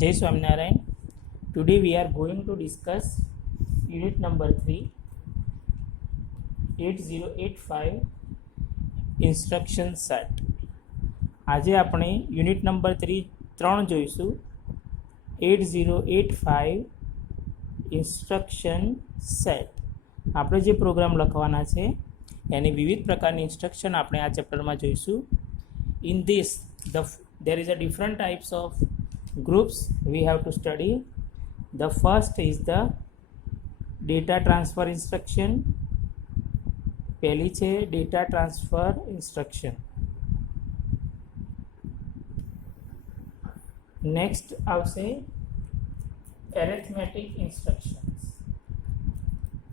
Jai Swaminarayan. Today we are going to discuss unit number 3, 8085 instruction set. આજે આપણે unit number 3 જોઈશું 8085 instruction set. આપણે જે પ્રોગ્રામ લખવાના છે એની વિવિધ પ્રકારની ઇન્સ્ટ્રક્શન આપણે આ ચેપ્ટરમાં જોઈશું. In this, there is a different types of groups we have to study. The first is the data transfer instruction. પહેલી છે data transfer instruction. Next આવશે arithmetic instructions.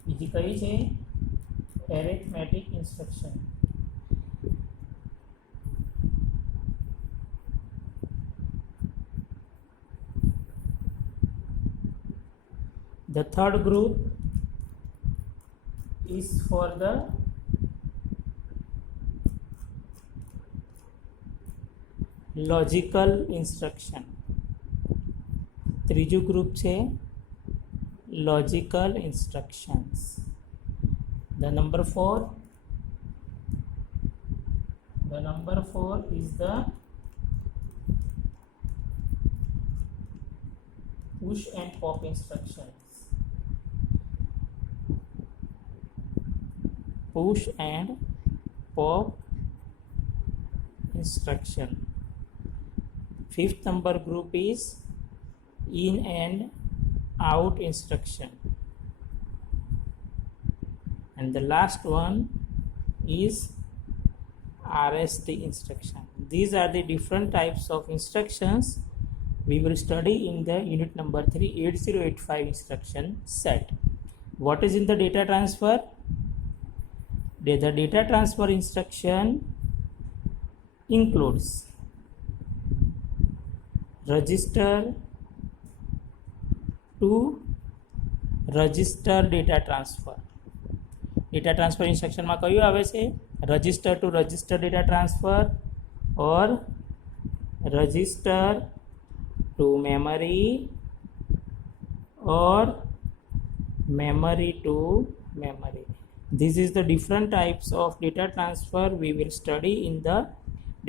બીજી કઈ છે arithmetic instruction. The third group is for the logical instruction. ત્રીજું ગ્રુપ છે logical instructions. The number 4 is the push and pop instructions. Push and pop instruction. Fifth number group is in and out instruction, and the last one is RST instruction. These are the different types of instructions we will study in the unit number 3, 8085 instruction set. What is in the data transfer? The data transfer instruction includes register to register data transfer. Data transfer instruction માં કયું આવે છે? register to register data transfer or register to memory or memory to memory. This is the different types of data transfer we will study in the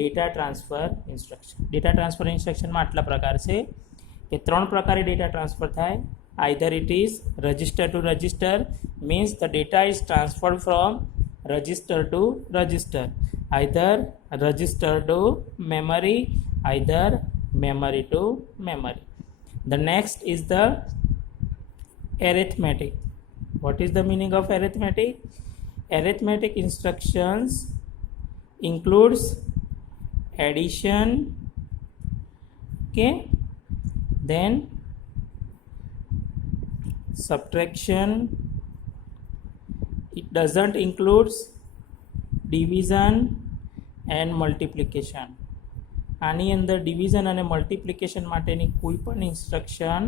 data transfer instruction. Data transfer instruction માં આટલા પ્રકાર છે કે ત્રણ પ્રકારે data transfer થાય. either it is register to register, means the data is transferred from register to register, either register to memory, either memory to memory. The next is the arithmetic. What is the meaning of arithmetic? Arithmetic instructions includes addition, okay, then subtraction. It doesn't includes division and multiplication. આની અંદર ડિવિઝન અને મલ્ટિપ્લિકેશન માટેની કોઈ પણ ઇન્સ્ટ્રક્શન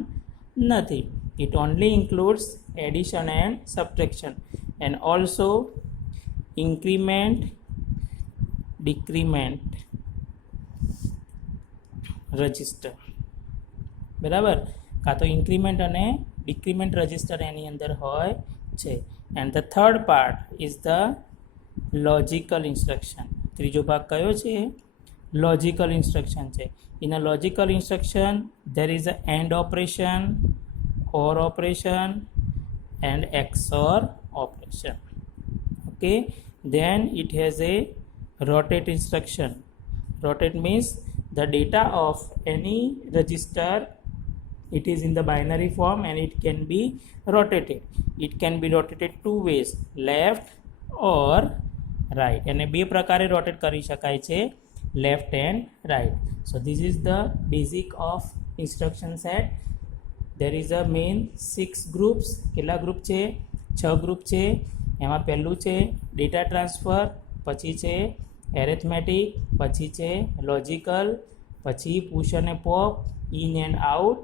નથી. It only includes addition and subtraction, and also increment, decrement register. બરાબર, કાં તો ઇન્ક્રીમેન્ટ અને ડિક્રીમેન્ટ રજિસ્ટર એની અંદર હોય છે. And the third part is the logical instruction. ત્રીજો ભાગ કયો છે? લોજિકલ ઇન્સ્ટ્રક્શન છે. In a logical instruction there is a and operation, or operation and XOR operation. Okay, then it has a rotate instruction. Rotate means the data of any register, it is in the binary form and it can be rotated. It can be rotated two ways, left or right. અને બે પ્રકારે રોટેટ કરી શકાય છે, left and right. So this is the basic of instruction set. There is a main 6 groups. કેટલા ગ્રુપ છે? 6 ગ્રુપ છે. એમાં પહેલું છે ડેટા ટ્રાન્સફર, પછી છે એરેથમેટિક, પછી છે લોજિકલ, પછી પુશ અને pop, in and out,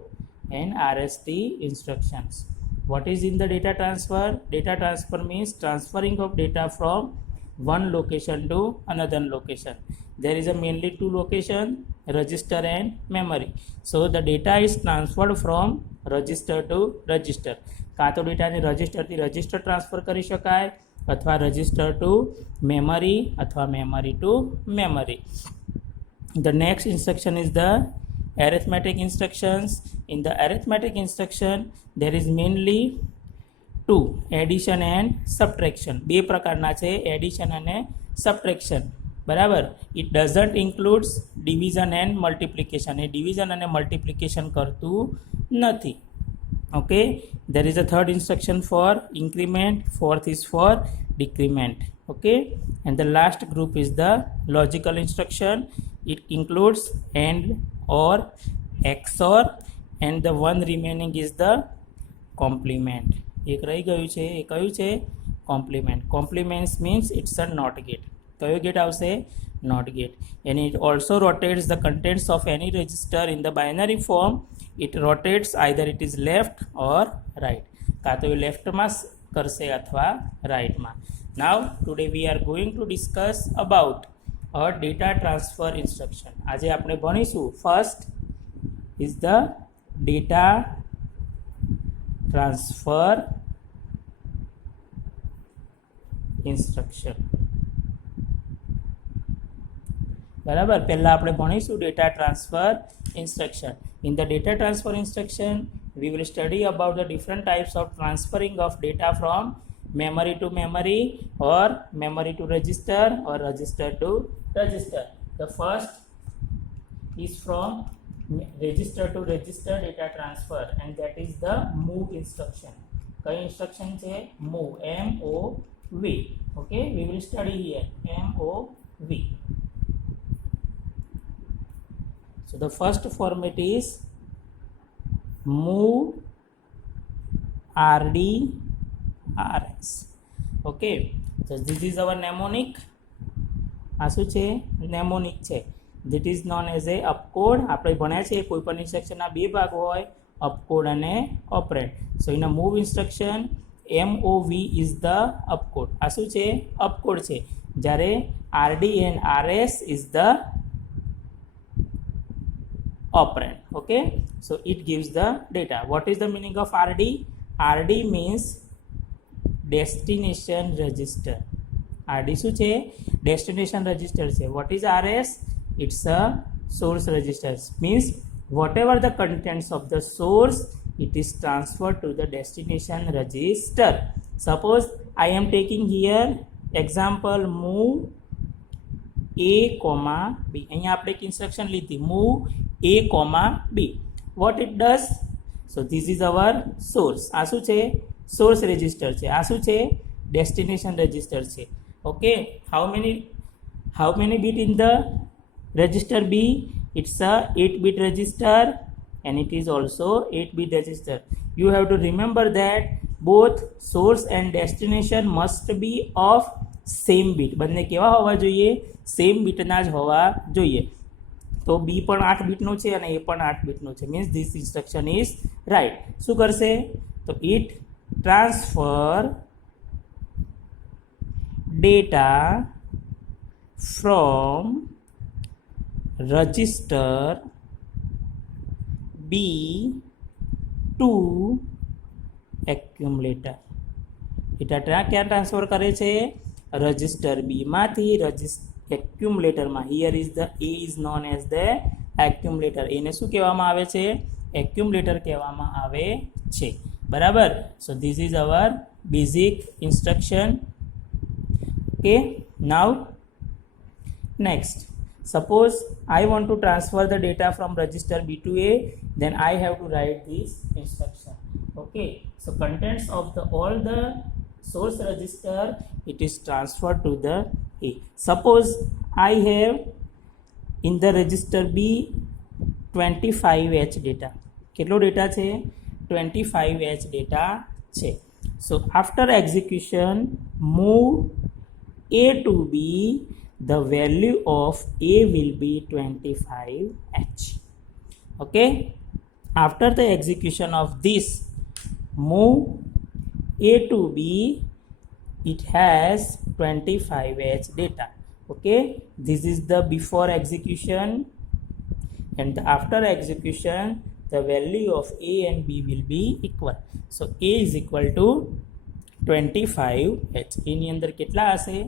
and RST instructions. What is in the data transfer? Data transfer means transferring of data from one location to another location. There is a mainly two location, register and memory. So the data is transferred from register to register. કાં તો ડેટાને રજિસ્ટરથી register transfer કરી શકાય અથવા register to memory અથવા memory to memory. The next instruction is the arithmetic instructions. In the arithmetic instruction there is mainly two, addition and subtraction. બે પ્રકારના છે, addition અને subtraction. બરાબર. It doesn't includes division and multiplication. એ division અને multiplication કરતું નથી. Okay, there is a third instruction for increment, fourth is for decrement. Okay, and the last group is the logical instruction. It includes AND or XOR, and the one remaining is the complement. એક રહી ગયું છે, એ કયું છે? complement. Complements means it's a NOT gate. કયો ગેટ આવશે? NOT gate. And it also rotates the contents of any register in the binary form. It rotates either it is left or right. કાં તો લેફ્ટમાં કરશે અથવા રાઇટમાં. Now today we are going to discuss about a data transfer instruction. આજે આપણે ભણીશું first is the data transfer instruction. બરાબર. પહેલાં આપણે ભણીશું data transfer instruction. In the data transfer instruction we will study about the different types of transferring of data from memory to memory or memory to register or register to register. The first is from register to register data transfer, and that is the move instruction. કઈ instruction છે? move, MOV. Okay, we will study here MOV. So the first format is move RD RS. Okay, so this is our mnemonic. આ શું છે? mnemonic છે. That is known as a opcode. આપણે ભણ્યા છે કોઈ પણ ઇન્સ્ટ્રક્શનના બે ભાગ હોય, opcode અને operand. So in a move instruction MOV is the opcode. આ શું છે? opcode છે. જ્યારે RD and RS is the operand. Okay, so it gives the data. What is the meaning of RD? RD means destination register. RD શું છે? destination register છે. What is RS? It's a source register. Means whatever the contents of the source, it is transferred to the destination register. Suppose I am taking here example move A, B. અહીંયા આપણે એક instruction લીધી move A, B. What it does? So this is our source. આ શું છે? source register છે. આ શું છે? destination register છે. Okay, how many bit in the register B? It's a 8-bit register, and it is also 8-bit register. You have to remember that both source and destination must be of same bit. બંને કેવા હોવા જોઈએ? સેમ બીટના જ હોવા જોઈએ. તો B પણ 8 બીટનો છે અને A પણ 8 બીટનો છે. Means this instruction is right. શું કરશે? તો it transfer data from register B to accumulator. এটা ક્યાં ટ્રાન્સફર કરે છે? રજિસ્ટર B માંથી એક્યુમ્યુલેટરમાં. Here is the A is known as the accumulator. એને શું કહેવામાં આવે છે? એક્યુમ્યુલેટર કહેવામાં આવે છે. બરાબર. So this is our basic instruction. Okay, now next, suppose I want to transfer the data from register B to A, then I have to write this instruction. Okay, so contents of all the source register, it is transferred to the A. Suppose I have in the register B 25H data. કેટલો ડેટા છે? 25H data છે. So after execution move A to B, the value of A will be 25H. Okay, after the execution of this move A to B, it has 25H data. Okay, this is the before execution and after execution the value of A and B will be equal. So A is equal to 25H. એની અંદર કેટલા હશે?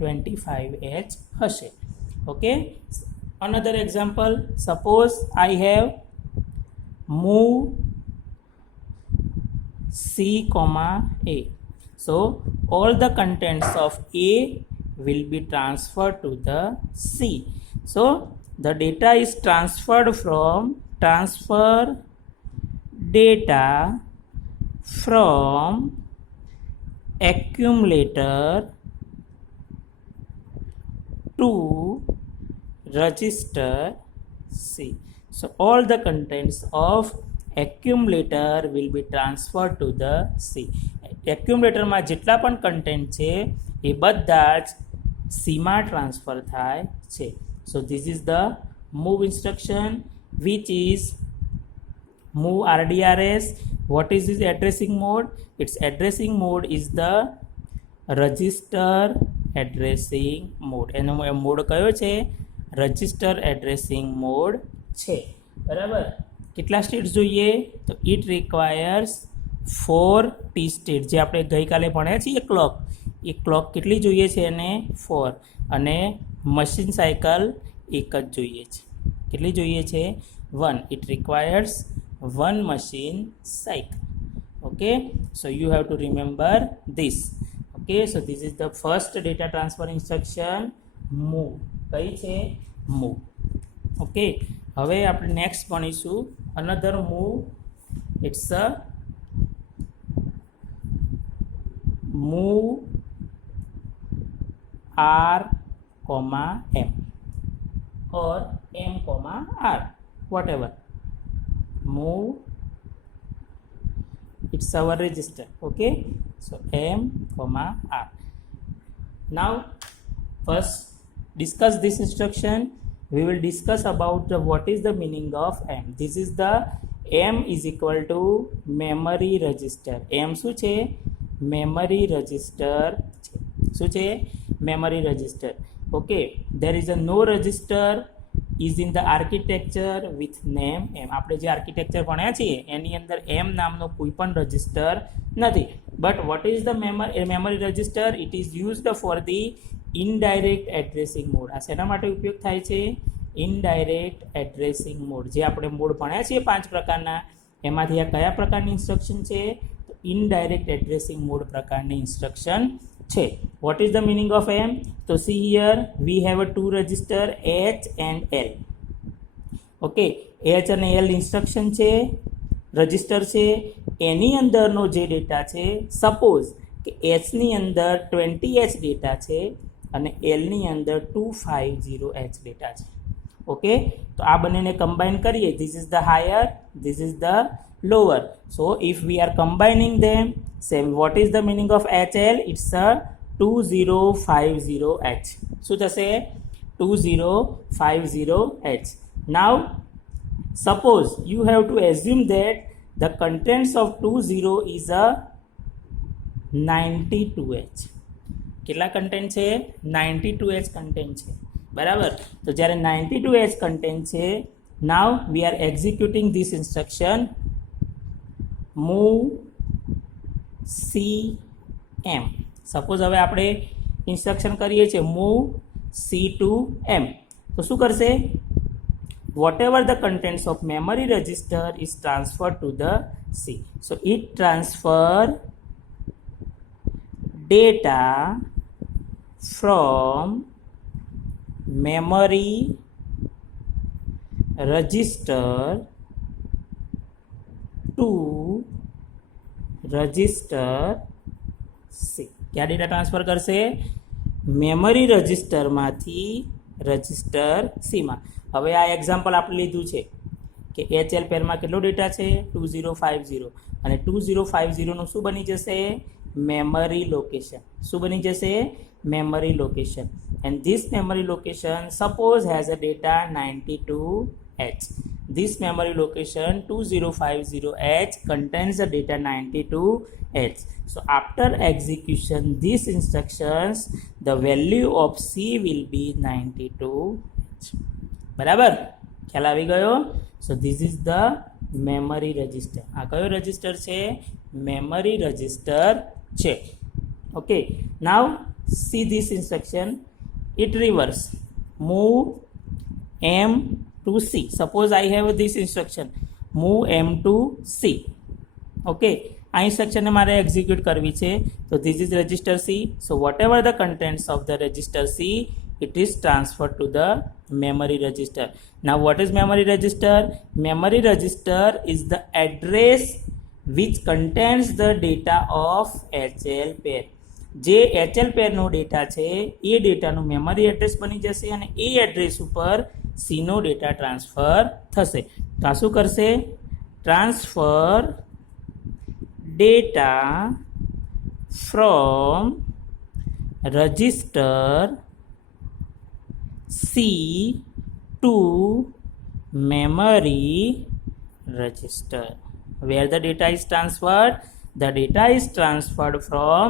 25H હશે. Okay. Another example, suppose I have move C comma A. So all the contents of A will be transferred to the C. So the data is transferred from transfer data from accumulator to register C. So all the contents of accumulator will be transferred to the C. accumulator માં જેટલા પણ કન્ટેન્ટ છે એ બધા જ C માં ટ્રાન્સફર થાય છે. So this is the move instruction which is move RDRS. What is this addressing mode? Its addressing mode is the register addressing mode. એનો મોડ કયો છે? રજિસ્ટર એડ્રેસિંગ મોડ છે. બરાબર. કેટલા સ્ટેટ્સ જોઈએ? તો ઇટ રિક્વાયર્સ 4 ટી સ્ટેટ. જે આપણે ગઈકાલે ભણ્યા છીએ ક્લોક, એ ક્લોક કેટલી જોઈએ છે એને? 4. અને મશીન સાયકલ એક જ જોઈએ છે. કેટલી જોઈએ છે? 1. It requires 1 machine cycle. Okay, so you have to remember this. Okay, so this is the first data transfer instruction, move. કઈ છે? move. Okay, હવે આપણે નેક્સ્ટ ભણીશું another move. It's a move R, M or M, R, whatever. Move, it's our register. Okay, so M, R. Now first discuss this instruction. We will discuss about the what is the meaning of M. This is the M is equal to memory register. M શું છે? memory register છે. શું છે? memory register. Okay, there is a no register is in the architecture with name M. આપણે જે આર્કિટેક્ચર ભણ્યા છીએ એની અંદર M નામનો કોઈ પણ રજિસ્ટર નથી. But what is the memory register? It is used for the indirect addressing mode. આ શેના માટે ઉપયોગ થાય છે? indirect addressing mode. જે આપણે મોડ ભણ્યા છીએ 5 પ્રકારના, એમાંથી આ કયા પ્રકારની ઇન્સ્ટ્રક્શન છે? તો indirect addressing mode પ્રકારની ઇન્સ્ટ્રક્શન છે. What is the meaning of M? So see here we have a 2 register H and L. Okay, H અને L ઇન્સ્ટ્રક્શન છે, રજિસ્ટર છે. એની અંદરનો જે ડેટા છે, સપોઝ કે H ની અંદર 20H ડેટા છે અને L ની અંદર 250H ડેટા છે. ઓકે, તો આ બંનેને કમ્બાઈન કરીએ. This is the higher, this is the lower. So if we are combining them, same. What is the meaning of HL? It's a 2050H. શું થશે? 2050H. Now suppose you have to assume that the contents of 20 is a 92H. કેટલા કન્ટેન્ટ છે? 92H content છે. બરાબર. તો જ્યારે 92H content છે, now we are executing this instruction move CM. Suppose હવે આપણે ઇન્સ્ટ્રક્શન કરીએ છીએ move C to M. તો શું કરશે? whatever the contents of memory register is transferred to the C. So it transfer data from memory register to register C. क्या data transfer करશે? Memory રજિસ્ટરમાંથી રજિસ્ટર સીમાં. હવે આ એક્ઝામ્પલ આપણે લીધું છે કે HL પેરમાં કેટલો ડેટા છે? 2050. અને 2050નું શું બની જશે? Memory location. શું બની જશે? Memory location. And this memory location suppose has a data 92H. This memory location 2050H contains the data 92H. So after execution these instructions, the value of C will be 92H. બરાબર. ખ્યાલ આવી ગયો? So this is the memory register. આ કયો રજિસ્ટર છે? Memory register છે. ઓકે, નાવ see this instruction. It reverse move m to c. Suppose I have this instruction, move m to c. Okay, આ ઇન્સ્ટ્રક્શનને મારે એક્ઝિક્યુટ કરવી છે. તો this is register c. So what ever the contents of the register c, it is transferred to the memory register. Now what is memory register? Memory register is the address which contains the data of HL pair. જે HL પેરનો ડેટા છે એ ડેટાનું memory address બની જશે અને એ એડ્રેસ ઉપર સીનો data transfer થશે. તો આ શું કરશે? Transfer data from register C to memory register. Where the data is transferred? The data is transferred from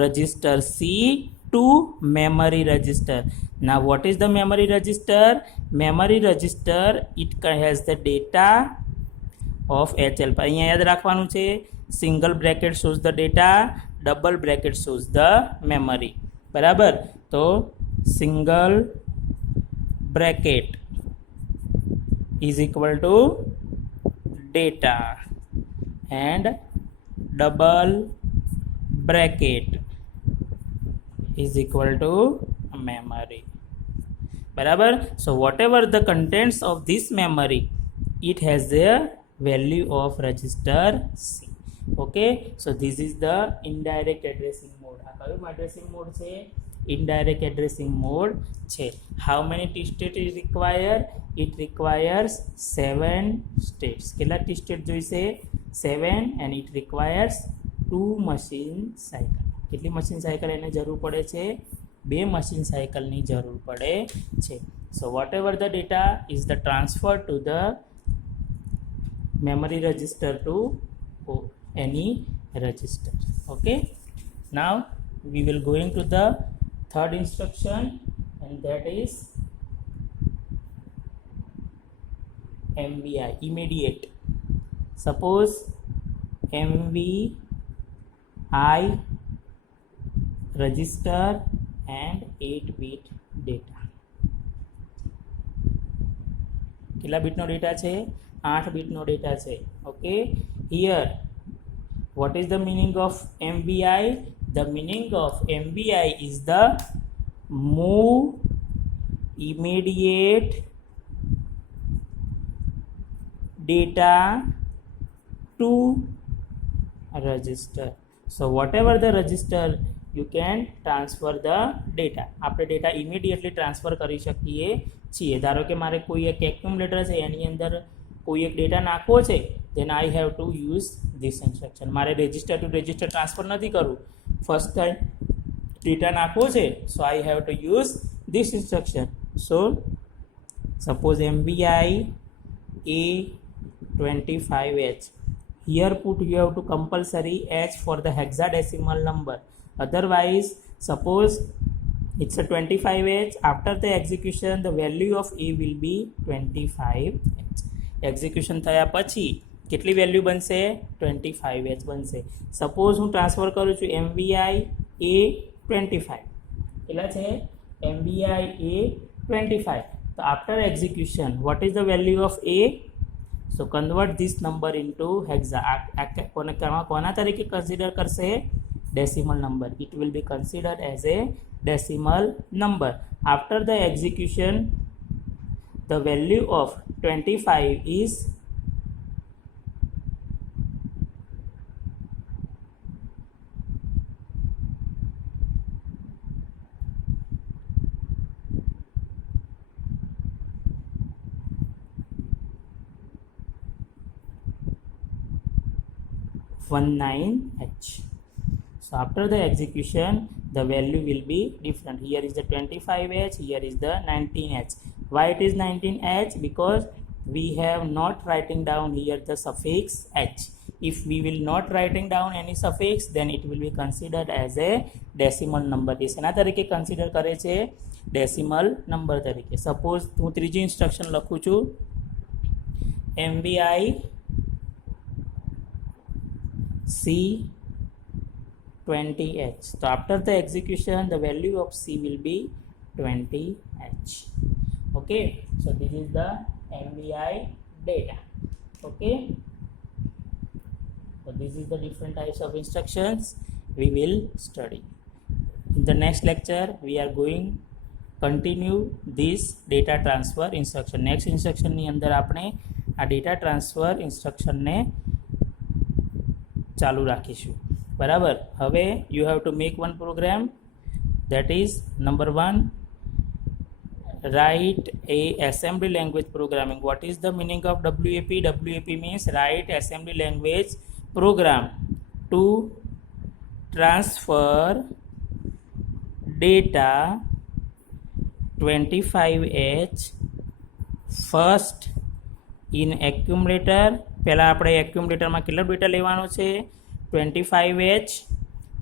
register C to memory register. Now what is the memory register? Memory register, it has the data of HL. અહીંયા યાદ રાખવાનું છે, single bracket shows the data, double bracket shows the memory. બરાબર? તો single bracket is equal to data and double bracket is equal to memory. Barabar? So whatever the contents of this memory, it has the value of register C. Okay, so this is the indirect addressing mode. આ કયું addressing mode છે? Indirect addressing mode છે. How many T-state is required? It requires 7 states. કેટલા T-state જોઈશે? 7, and it requires 2 machine cycle. કેટલી machine cycle એને જરૂર પડે છે? 2 machine cycle ની જરૂર પડે છે. So whatever the data is the transfer to the memory register to any register. Okay, now we will go into the third instruction, and that is MVI, immediate. Suppose MVI register and 8-bit data. કેટલા બીટનો ડેટા છે? 8 બીટનો ડેટા છે. Okay, here what is the meaning of MVI? The meaning of MVI is the move immediate data to register. So whatever the register, you can transfer the data. આપણે data immediately transfer કરી શકીએ છીએ. ધારો કે મારે કોઈ એક એક્યુમ્યુલેટર છે, એની અંદર કોઈ એક ડેટા નાખવો છે, then I have to use this instruction. મારે રજિસ્ટર ટુ રજિસ્ટર ટ્રાન્સફર નથી કરવું, ફર્સ્ટ ટાઈમ ડેટા નાખવો છે, so I have to use this instruction. So suppose MVI A25H. Here put you have to compulsory H for the hexadecimal number. Otherwise, suppose it's a 25H. After the execution, the value of A will be 25H. Execution થયા પછી કેટલી વેલ્યુ બનશે? 25H બનશે. સપોઝ હું ટ્રાન્સફર કરું છું MVI A25. કેટલા છે? MVI A25. તો after execution, what is the value of A? So convert this number into hexa. કોના તરીકે કન્સિડર કરશે? decimal number. It will be considered as a decimal number. After the execution, the value of 25 is (19H). So after the execution, the value will be different. Here is the 25H, here is the 19H. Why it is 19H? Because we have not writing down here the suffix H. If we will not writing down any suffix, then it will be considered as a decimal number. એ શેના તરીકે કન્સિડર કરે છે? Decimal number તરીકે. સપોઝ હું ત્રીજી ઇન્સ્ટ્રક્શન લખું છું, MVI C20H. So after the execution, the value of C will be 20H. Okay, so this is the MVI data. Okay, so this is the different types of instructions we will study. In the next lecture, we are going continue this data transfer instruction. Next instruction ની અંદર આપણે આ data transfer instruction ને ચાલુ રાખીશું. બરાબર. હવે you have to make one program, that is number 1, write a assembly language programming. What is the meaning of WAP? WAP means write assembly language program to transfer data 25H first in accumulator. પહેલા આપણે accumulatorમાં કેટલો ડેટા લેવાનો છે? 25H.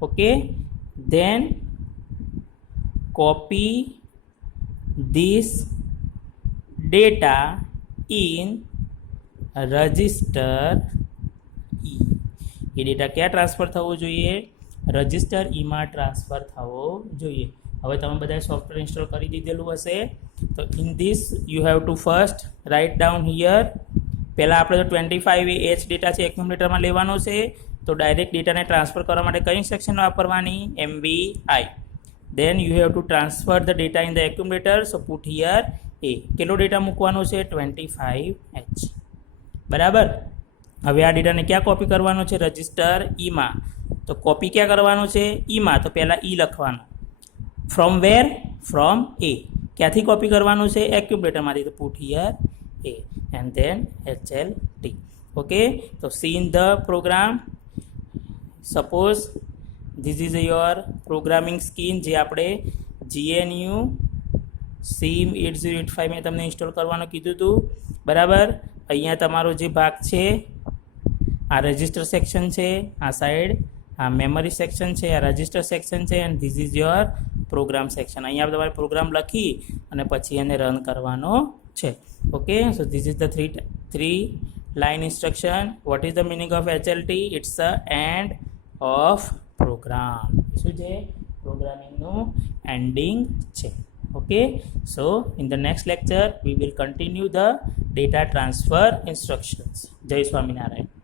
Okay, then copy this data in register E. એ ડેટા ક્યાં ટ્રાન્સફર થવો જોઈએ? રજિસ્ટર ઈમાં ટ્રાન્સફર થવો જોઈએ. હવે તમે બધાએ સોફ્ટવેર ઇન્સ્ટોલ કરી દીધેલું હશે. તો in this you have to first write down here. પહેલાં આપણે તો 25H ડેટા છે એક્યુમ્યુલેટરમાં લેવાનો છે. તો ડાયરેક્ટ ડેટાને ટ્રાન્સફર કરવા માટે કઈ ઇન્સ્ટ્રક્શન વાપરવાની? MVI. Then you have to transfer the data in the accumulator. So put here A. કેટલો ડેટા મૂકવાનો છે? 25H. બરાબર. હવે આ ડેટાને ક્યાં કોપી કરવાનો છે? રજિસ્ટર ઈમાં. તો કોપી ક્યાં કરવાનો છે? ઈમાં. તો પહેલાં ઈ લખવાનું. From where? From A. ક્યાંથી કોપી કરવાનું છે? એક્યુમ્યુલેટરમાંથી. તો put here A and then HLT. Okay, so see in the program. Suppose this is your programming scheme જે આપણે GNU SIM 8085 મેં તમને ઇન્સ્ટોલ કરવાનું કીધું હતું. બરાબર. અહીંયા તમારો જે ભાગ છે આ રજિસ્ટર સેક્શન છે, આ સાઈડ આ મેમરી સેક્શન છે, આ રજિસ્ટર સેક્શન છે, and this is your program section. અહીંયા તમારે પ્રોગ્રામ લખી અને પછી એને રન કરવાનો છે. Okay, so this is the three line instruction. What is the meaning of HLT? It's the end of program. શું છે? પ્રોગ્રામિંગનું એન્ડિંગ છે. Okay, so in the next lecture we will continue the data transfer instructions. જય સ્વામિનારાયણ.